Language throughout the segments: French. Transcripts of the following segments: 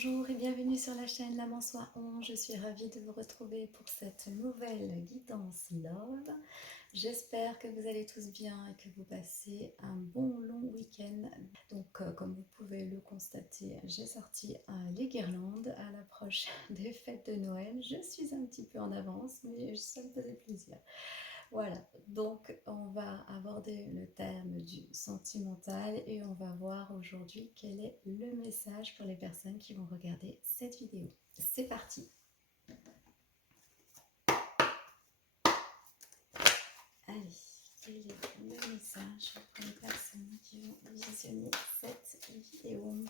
Bonjour et bienvenue sur la chaîne L'âme en soi 11. Je suis ravie de vous retrouver pour cette nouvelle guidance Love. J'espère que vous allez tous bien et que vous passez un bon long week-end. Donc comme vous pouvez le constater, j'ai sorti les guirlandes à l'approche des fêtes de Noël. Je suis un petit peu en avance, mais ça me faisait plaisir. Voilà, donc on va aborder le thème du sentimental et on va voir aujourd'hui quel est le message pour les personnes qui vont regarder cette vidéo. C'est parti! Allez, quel est le message pour les personnes qui vont visionner cette vidéo?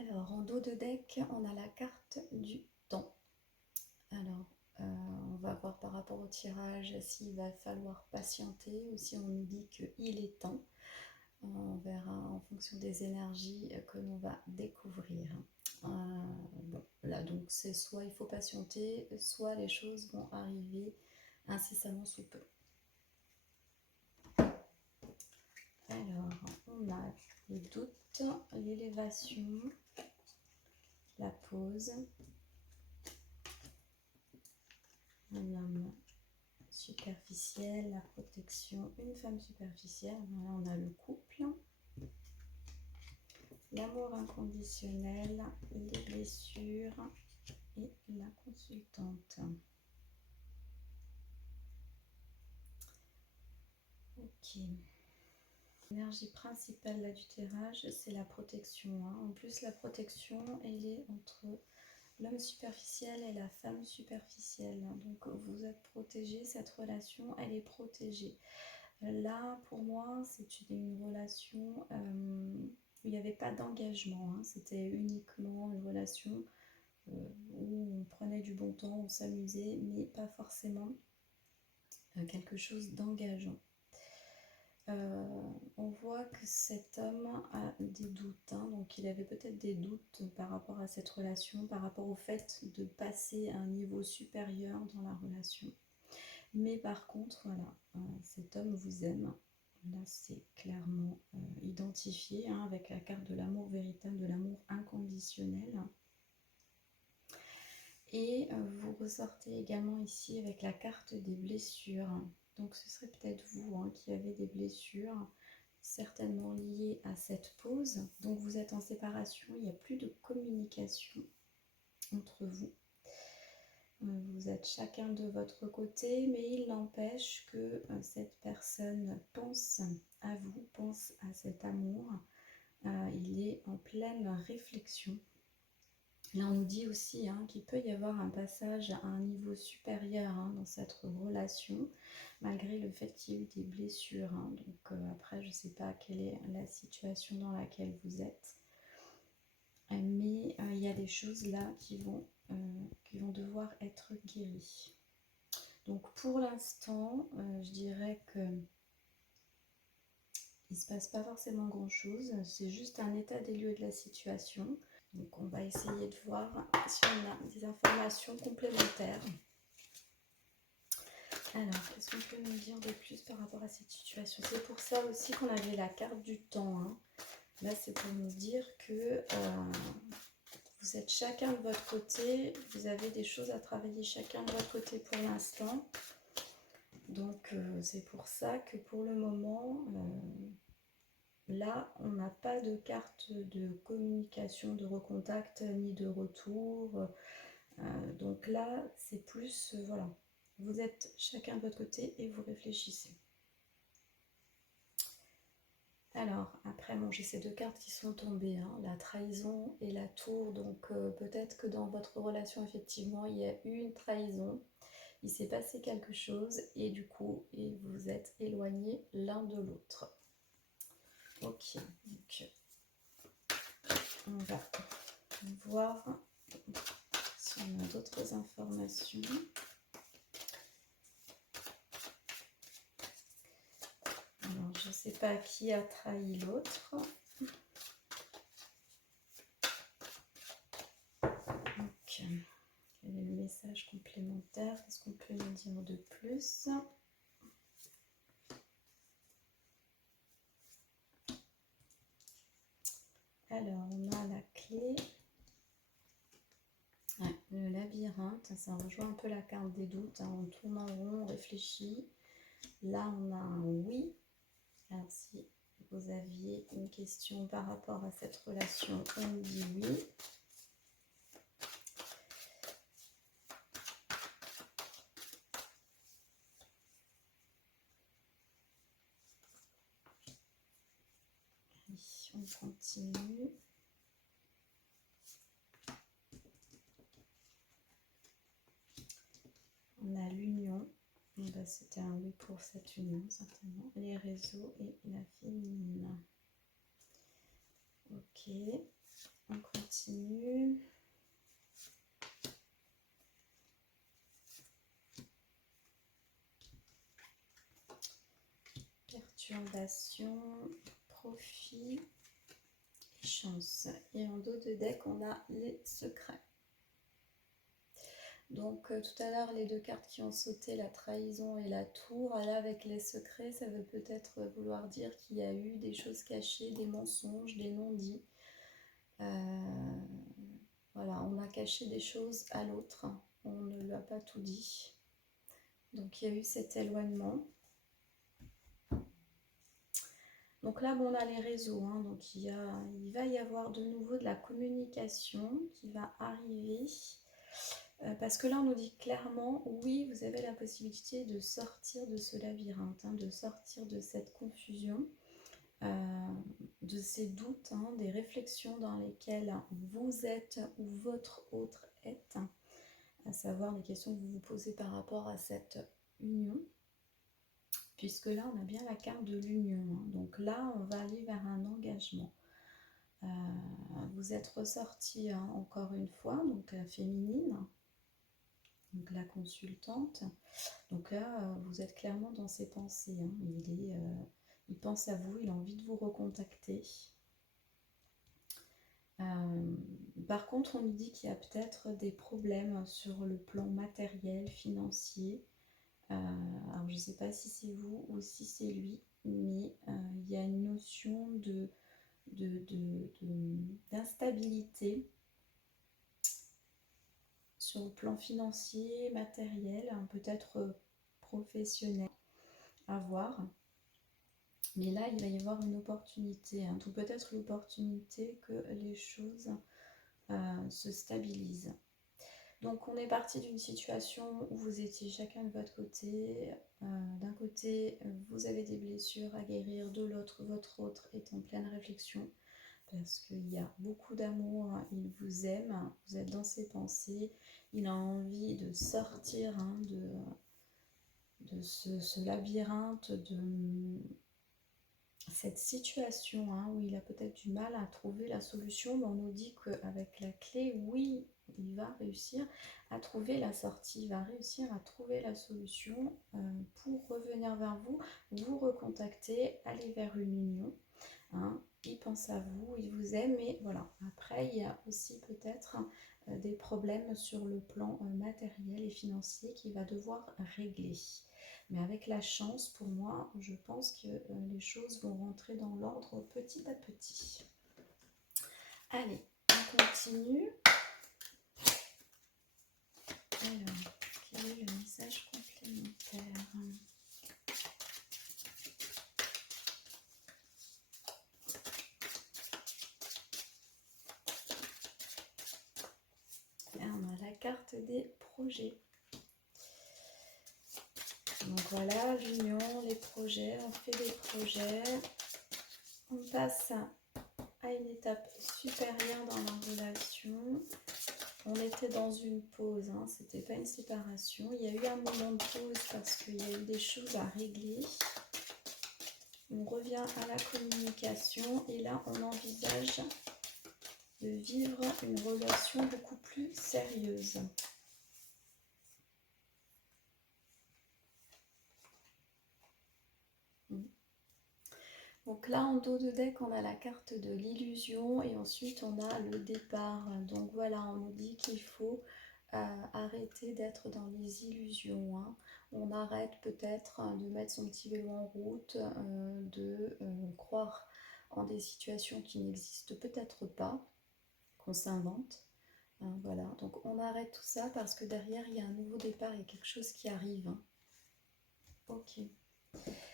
Alors, en dos de deck, on a la carte du temps. Alors, on va voir par rapport au tirage s'il va falloir patienter ou si on nous dit qu'il est temps. On verra en fonction des énergies que l'on va découvrir. Bon, là, donc, c'est soit il faut patienter, soit les choses vont arriver incessamment sous peu. Alors, on a le doute, l'élévation, la pause, un homme superficiel, la protection, une femme superficielle. Voilà, on a le couple, l'amour inconditionnel, les blessures et la consultante. Ok. L'énergie principale là, du tirage, c'est la protection. En plus, la protection, elle est entre l'homme superficiel et la femme superficielle. Donc, vous êtes protégé, cette relation, elle est protégée. Là, pour moi, c'est une relation où il n'y avait pas d'engagement. C'était uniquement une relation où on prenait du bon temps, on s'amusait, mais pas forcément quelque chose d'engageant. On voit que cet homme a des doutes, donc il avait peut-être des doutes par rapport à cette relation, par rapport au fait de passer à un niveau supérieur dans la relation. Mais par contre, voilà, cet homme vous aime. Là, c'est clairement identifié avec la carte de l'amour véritable, de l'amour inconditionnel. Et vous ressortez également ici avec la carte des blessures. Donc ce serait peut-être vous qui avez des blessures, certainement liées à cette pause. Donc vous êtes en séparation, il n'y a plus de communication entre vous. Vous êtes chacun de votre côté, mais il n'empêche que cette personne pense à vous, pense à cet amour. Il est en pleine réflexion. Là, on nous dit aussi qu'il peut y avoir un passage à un niveau supérieur dans cette relation, malgré le fait qu'il y ait eu des blessures. Donc après, je ne sais pas quelle est la situation dans laquelle vous êtes. Mais il y a des choses là qui vont devoir être guéries. Donc pour l'instant, je dirais que il ne se passe pas forcément grand chose. C'est juste un état des lieux de la situation. Donc on va essayer de voir si on a des informations complémentaires. Alors, qu'est-ce qu'on peut nous dire de plus par rapport à cette situation? C'est pour ça aussi qu'on avait la carte du temps. Là, c'est pour nous dire que vous êtes chacun de votre côté. Vous avez des choses à travailler chacun de votre côté pour l'instant. Donc, c'est pour ça que pour le moment... là, on n'a pas de carte de communication, de recontact, ni de retour. Donc là, c'est plus, voilà, vous êtes chacun de votre côté et vous réfléchissez. Alors, après, bon, j'ai ces deux cartes qui sont tombées, hein, la trahison et la tour. Donc, peut-être que dans votre relation, effectivement, il y a eu une trahison. Il s'est passé quelque chose et du coup, vous êtes éloignés l'un de l'autre. Ok, donc on va voir si on a d'autres informations. Alors, je ne sais pas qui a trahi l'autre. Donc, quel est le message complémentaire? Qu'est-ce qu'on peut nous dire de plus? Alors, on a la clé. Ouais, le labyrinthe, ça rejoint un peu la carte des doutes. Hein. On tourne en rond, on réfléchit. Là, on a un oui. Alors, si vous aviez une question par rapport à cette relation, on dit oui. Oui, on continue. On a l'union. C'était un oui pour cette union, certainement. Les réseaux et la féminine. Ok, on continue. Perturbation, profit et chance. Et en dos de deck, on a les secrets. Donc tout à l'heure, les deux cartes qui ont sauté, la trahison et la tour, là avec les secrets, ça veut peut-être vouloir dire qu'il y a eu des choses cachées, des mensonges, des non-dits. Voilà, on a caché des choses à l'autre, on ne lui a pas tout dit. Donc il y a eu cet éloignement. Donc là, bon, on a les réseaux, hein, donc il va y avoir de nouveau de la communication qui va arriver. Parce que là, on nous dit clairement, oui, vous avez la possibilité de sortir de ce labyrinthe, hein, de sortir de cette confusion, de ces doutes, hein, des réflexions dans lesquelles vous êtes ou votre autre est, à savoir les questions que vous vous posez par rapport à cette union. Puisque là, on a bien la carte de l'union. Hein. Donc là, on va aller vers un engagement. Vous êtes ressorti, hein, encore une fois, donc la féminine. Donc la consultante. Donc là, vous êtes clairement dans ses pensées. Hein. Il pense à vous, il a envie de vous recontacter. Par contre, on nous dit qu'il y a peut-être des problèmes sur le plan matériel, financier. Alors je ne sais pas si c'est vous ou si c'est lui, mais il y a une notion d'instabilité sur le plan financier, matériel, peut-être professionnel, à voir. Mais là, il va y avoir une opportunité, hein, tout peut-être l'opportunité que les choses se stabilisent. Donc on est parti d'une situation où vous étiez chacun de votre côté. D'un côté, vous avez des blessures à guérir, de l'autre, votre autre est en pleine réflexion. Parce qu'il y a beaucoup d'amour, il vous aime, vous êtes dans ses pensées, il a envie de sortir, hein, de ce labyrinthe, de cette situation, hein, où il a peut-être du mal à trouver la solution, mais on nous dit qu'avec la clé, oui, il va réussir à trouver la sortie, il va réussir à trouver la solution pour revenir vers vous, vous recontacter, aller vers une union. Hein. Il pense à vous, il vous aime, mais voilà. Après, il y a aussi peut-être des problèmes sur le plan matériel et financier qu'il va devoir régler. Mais avec la chance, pour moi, je pense que les choses vont rentrer dans l'ordre petit à petit. Allez, on continue. Alors, quel est le message complémentaire ? On a la carte des projets. Donc voilà, l'union, les projets, on fait des projets. On passe à une étape supérieure dans la relation. On était dans une pause, hein, c'était pas une séparation. Il y a eu un moment de pause parce qu'il y a eu des choses à régler. On revient à la communication et là on envisage de vivre une relation beaucoup plus sérieuse. Donc là, en dos de deck, on a la carte de l'illusion et ensuite on a le départ. Donc voilà, on nous dit qu'il faut arrêter d'être dans les illusions. Hein. On arrête peut-être de mettre son petit vélo en route, de croire en des situations qui n'existent peut-être pas, qu'on s'invente. Hein, voilà, donc on arrête tout ça parce que derrière, il y a un nouveau départ, il y a quelque chose qui arrive. Hein. Ok.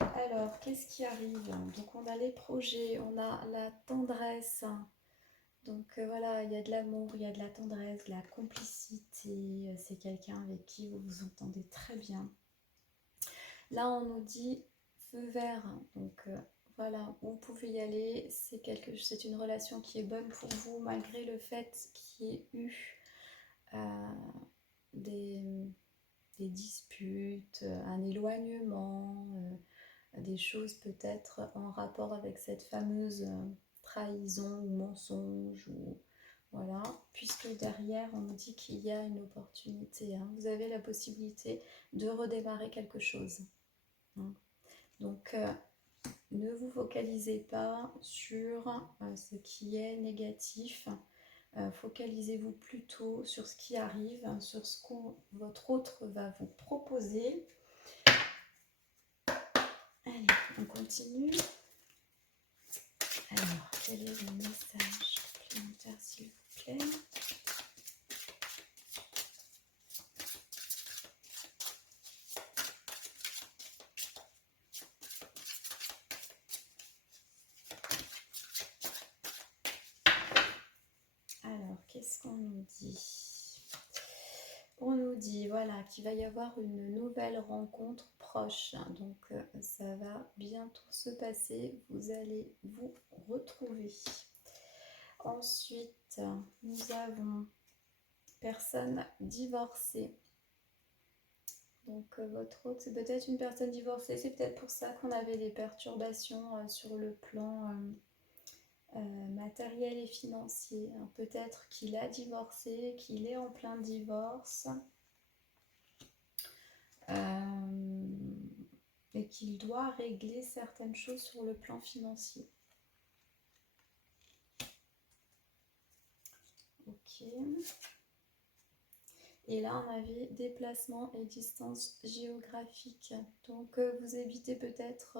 Alors, qu'est-ce qui arrive? Donc, on a les projets, on a la tendresse. Donc, voilà, il y a de l'amour, il y a de la tendresse, de la complicité. C'est quelqu'un avec qui vous vous entendez très bien. Là, on nous dit feu vert. Donc, voilà, vous pouvez y aller. C'est une relation qui est bonne pour vous, malgré le fait qu'il y ait eu des disputes, un éloignement. Des choses peut-être en rapport avec cette fameuse trahison ou mensonge ou voilà, puisque derrière on nous dit qu'il y a une opportunité, hein. Vous avez la possibilité de redémarrer quelque chose, hein. Donc ne vous focalisez pas sur ce qui est négatif, focalisez-vous plutôt sur ce qui arrive, sur ce que votre autre va vous proposer. Allez, on continue. Alors, quel est le message complémentaire, s'il vous plaît? Alors, qu'est-ce qu'on nous dit? On nous dit, voilà, qu'il va y avoir une nouvelle rencontre proche. Donc, ça va bientôt se passer. Vous allez vous retrouver. Ensuite, nous avons personne divorcée. Donc votre autre, c'est peut-être une personne divorcée. C'est peut-être pour ça qu'on avait des perturbations sur le plan matériel et financier. Hein. Peut-être qu'il a divorcé, qu'il est en plein divorce. Et qu'il doit régler certaines choses sur le plan financier. Ok. Et là, on avait déplacement et distance géographique. Donc, vous évitez peut-être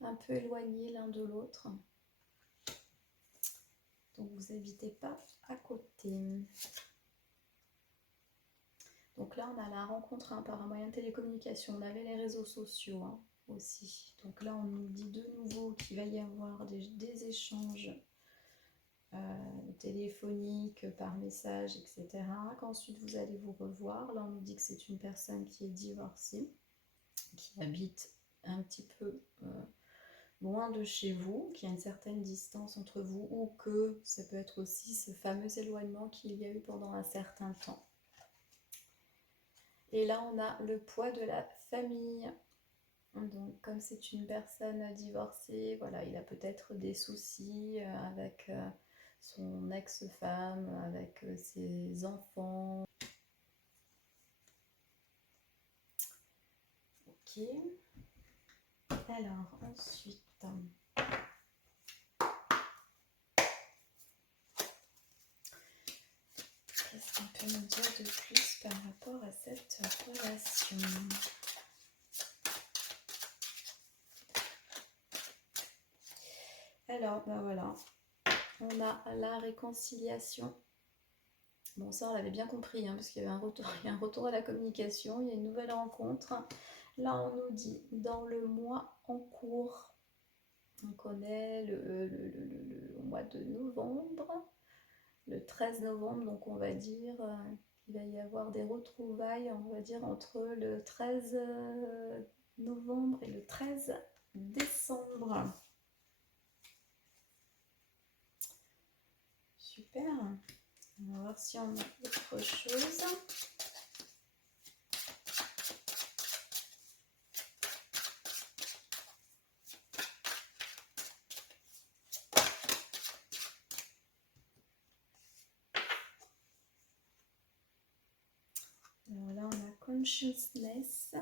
un peu éloigné l'un de l'autre. Donc, vous n'habitez pas à côté. Donc là, on a la rencontre par un moyen de télécommunication. On avait les réseaux sociaux aussi. Donc là, on nous dit de nouveau qu'il va y avoir des échanges téléphoniques, par message, etc. Qu'ensuite, vous allez vous revoir. Là, on nous dit que c'est une personne qui est divorcée, qui habite un petit peu loin de chez vous, qui a une certaine distance entre vous, ou que ça peut être aussi ce fameux éloignement qu'il y a eu pendant un certain temps. Et là, on a le poids de la famille. Donc, comme c'est une personne divorcée, voilà, il a peut-être des soucis avec son ex-femme, avec ses enfants. Ok. Alors, ensuite, qu'est-ce qu'on peut nous dire de plus par rapport à cette relation? Alors, ben voilà, on a la réconciliation. Bon, ça, on l'avait bien compris, parce qu'il y avait il y a un retour à la communication, il y a une nouvelle rencontre. Là, on nous dit, dans le mois en cours, on connaît le mois de novembre, le 13 novembre, donc on va dire qu'il va y avoir des retrouvailles, on va dire, entre le 13 novembre et le 13 décembre. super. On va voir si on a autre chose. Alors là, on a consciousness.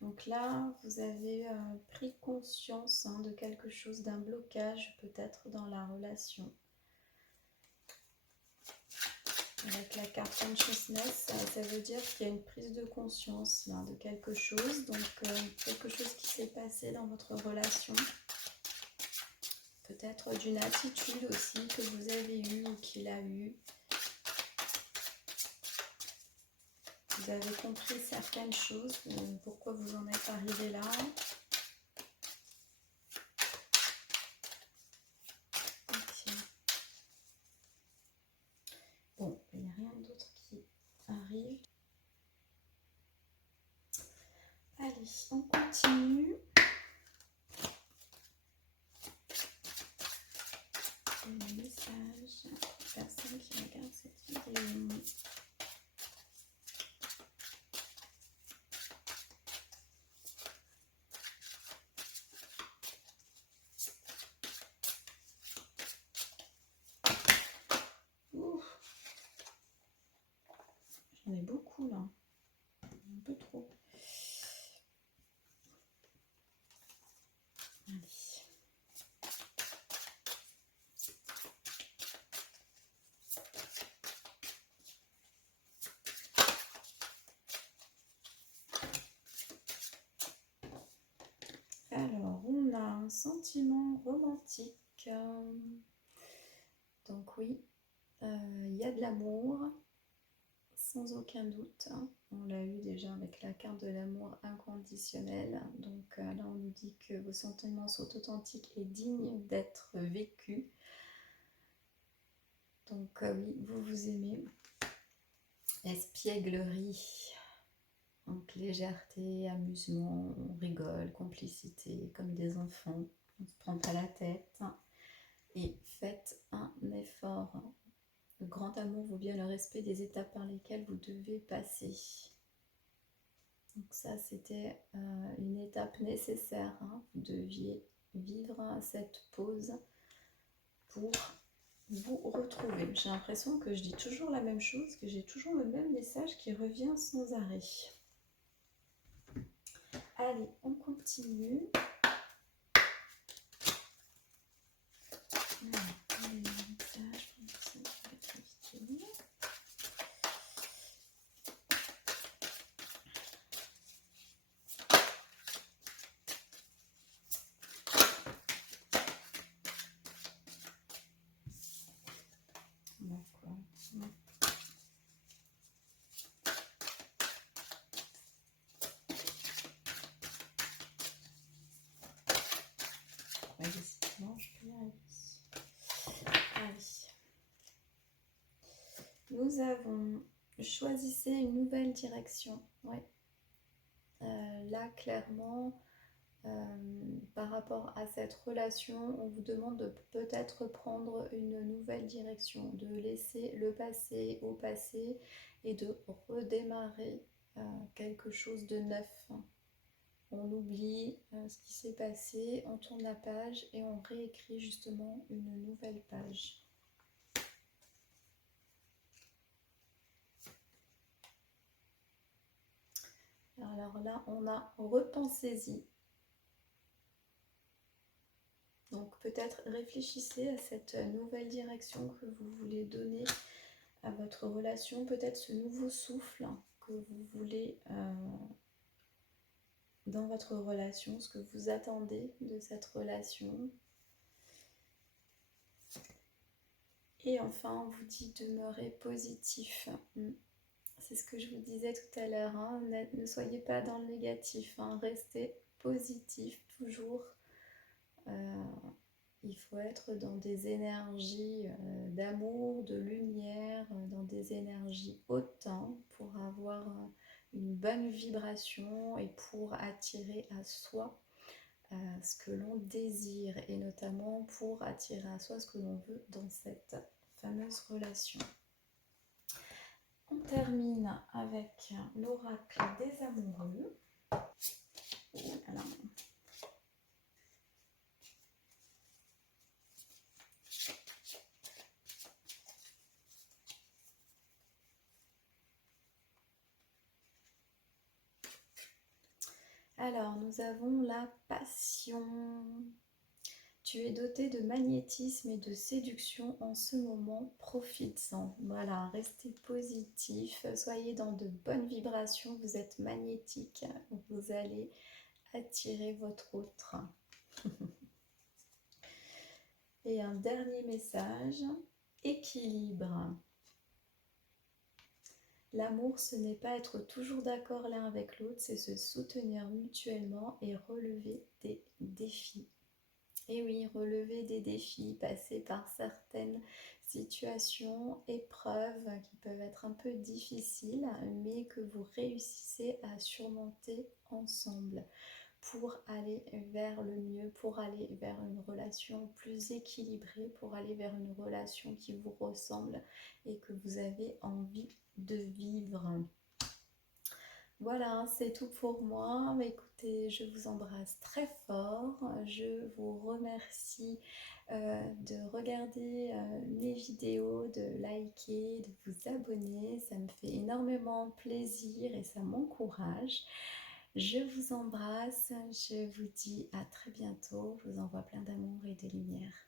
Donc là, vous avez pris conscience de quelque chose, d'un blocage peut-être dans la relation. Avec la carte consciousness, ça veut dire qu'il y a une prise de conscience là, de quelque chose. Donc quelque chose qui s'est passé dans votre relation. Peut-être d'une attitude aussi que vous avez eue ou qu'il a eue. Vous avez compris certaines choses, pourquoi vous en êtes arrivé là. Okay. Bon, il n'y a rien d'autre qui arrive. Allez, on continue. Un message pour personne qui regarde cette vidéo. J'en ai beaucoup là, un peu trop. Allez. Alors, on a un sentiment romantique. Donc oui, il y a de l'amour, sans aucun doute. On l'a eu déjà avec la carte de l'amour inconditionnel. Donc là, on nous dit que vos sentiments sont authentiques et dignes d'être vécus. Donc oui, vous vous aimez. Espièglerie. Donc légèreté, amusement, on rigole, complicité, comme des enfants. On ne se prend pas la tête. Et faites un effort. Le grand amour vaut bien le respect des étapes par lesquelles vous devez passer. Donc ça, c'était une étape nécessaire. Vous deviez vivre cette pause pour vous retrouver. J'ai l'impression que je dis toujours la même chose, que j'ai toujours le même message qui revient sans arrêt. Allez, on continue. Nous avons choisissez une nouvelle direction. Ouais. Là, clairement, par rapport à cette relation, on vous demande de peut-être prendre une nouvelle direction, de laisser le passé au passé et de redémarrer quelque chose de neuf. On oublie ce qui s'est passé, on tourne la page et on réécrit justement une nouvelle page. Alors là, on a repensez-y. Donc peut-être réfléchissez à cette nouvelle direction que vous voulez donner à votre relation, peut-être ce nouveau souffle que vous voulez dans votre relation, ce que vous attendez de cette relation. Et enfin, on vous dit demeurez positif. C'est ce que je vous disais tout à l'heure, ne soyez pas dans le négatif, restez positif toujours. Il faut être dans des énergies d'amour, de lumière, dans des énergies hautes pour avoir une bonne vibration et pour attirer à soi ce que l'on désire et notamment pour attirer à soi ce que l'on veut dans cette fameuse relation. On termine avec l'oracle des amoureux. Alors, nous avons la passion. Tu es doté de magnétisme et de séduction en ce moment, profites-en. Voilà, restez positif, soyez dans de bonnes vibrations, vous êtes magnétique, vous allez attirer votre autre. Et un dernier message, équilibre. L'amour, ce n'est pas être toujours d'accord l'un avec l'autre, c'est se soutenir mutuellement et relever des défis. Et oui, relever des défis, passer par certaines situations, épreuves qui peuvent être un peu difficiles, mais que vous réussissez à surmonter ensemble pour aller vers le mieux, pour aller vers une relation plus équilibrée, pour aller vers une relation qui vous ressemble et que vous avez envie de vivre. Voilà, c'est tout pour moi. Écoutez, je vous embrasse très fort. Je vous remercie de regarder mes vidéos, de liker, de vous abonner. Ça me fait énormément plaisir et ça m'encourage. Je vous embrasse. Je vous dis à très bientôt. Je vous envoie plein d'amour et de lumière.